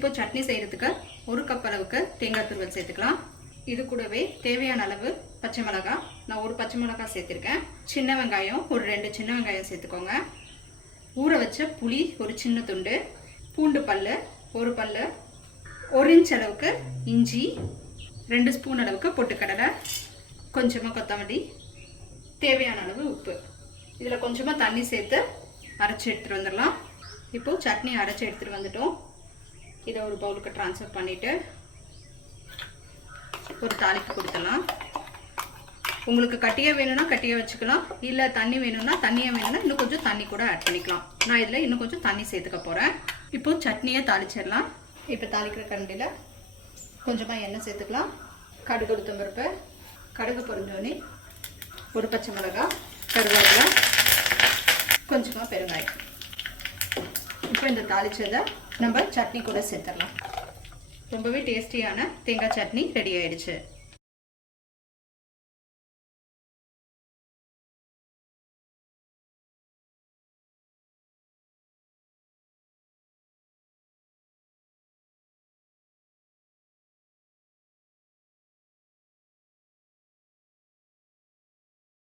இப்போ சட்னி செய்யறதுக்கு 1 கப் அளவுக்கு தேங்காய் துருவல் சேர்த்துக்கலாம். இது கூடவே தேவையான அளவு பச்சை மிளகாய், நான் 1 பச்சை மிளகாய் சேர்த்திருக்கேன். சின்ன வெங்காயம் ஒரு 2 சின்ன வெங்காயம் சேர்த்துக்கோங்க. ஊற வச்ச புளி ஒரு சின்ன துண்டு, பூண்டு பல்லு ஒரு பல்லு, 1 இன்ச் அளவுக்கு இஞ்சி, 2 ஸ்பூன் அளவுக்கு பொட்டுக்கடலை, கொஞ்சமாக கொத்தமல்லி, தேவையான அளவு உப்பு. இதில் கொஞ்சமாக தண்ணி சேர்த்து அரைச்சி எடுத்துகிட்டு வந்துடலாம். இப்போது சட்னி அரைச்சி எடுத்துகிட்டு வந்துட்டோம். இதை ஒரு பவுலுக்கு ட்ரான்ஸ்ஃபர் பண்ணிவிட்டு ஒரு தாளிக்கு கொடுத்துடலாம். உங்களுக்கு கட்டியாக வேணும்னா கட்டியாக வச்சுக்கலாம், இல்லை தண்ணி வேணும்னா தண்ணியாக வேணும்னா இன்னும் கொஞ்சம் தண்ணி கூட ஆட் பண்ணிக்கலாம். நான் இதில் இன்னும் கொஞ்சம் தண்ணி சேர்த்துக்க போகிறேன். இப்போது சட்னியை தாளிச்சிடலாம். இப்போ தாளிக்கிற கரண்டியில் கொஞ்சமாக எண்ணெய் சேர்த்துக்கலாம். கடுகு உளுத்தம் பருப்பு, கடுகு பொரிஞ்சோடனே ஒரு பச்சை மிளகாய், கருவேப்பிலை, கொஞ்சமாக பெருங்காயம். இப்போ இந்த தாளிச்சதை நம்ம சட்னி கூட சேர்த்துடலாம். ரொம்பவே டேஸ்டியான தேங்காய் சட்னி ரெடி ஆயிடுச்சு.